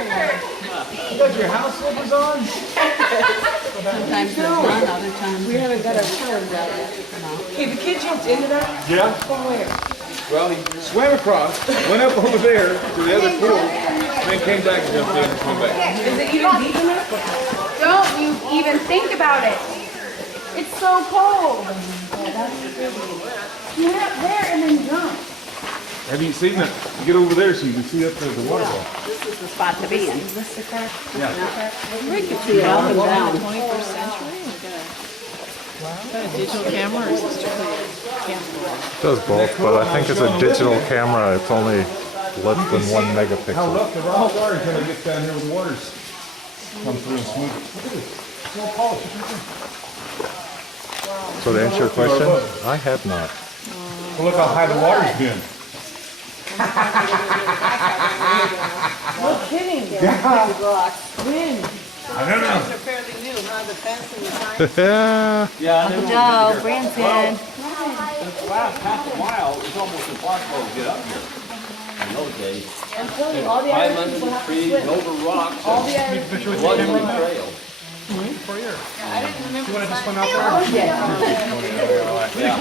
You got your house slippers on? Sometimes there's none, other times. We haven't got our towels out yet. Okay, the kid jumped into that? Yeah. From where? Well, he swam across, went up over there to the other pool, then came back and jumped in and swam back. Is it even deep enough? Don't you even think about it. It's so cold. Get up there and then jump. Have you seen that? Get over there so you can see up there the waterfall. This is the spot to be in. Yeah. We can see it up and down. 21st century? Is that a digital camera or is this strictly a camera? It does both, but I think it's a digital camera. It's only less than 1 How megapixel. rough the rocks are until it gets down here with the waters. Come through and smooth. Look at this. It's all polished. So to answer your question, I have not. Well, look how high the water's been. No kidding. When? I don't know. They're fairly new, huh? The fence and the sign? Yeah, and then Joe, Branson. last half a mile, it was almost impossible to get up here in those days. I'm telling you, all the Climb other under people the have to trees, swim. over rocks, All the and other lovely trails. I didn't remember. Oh, yeah. Yeah.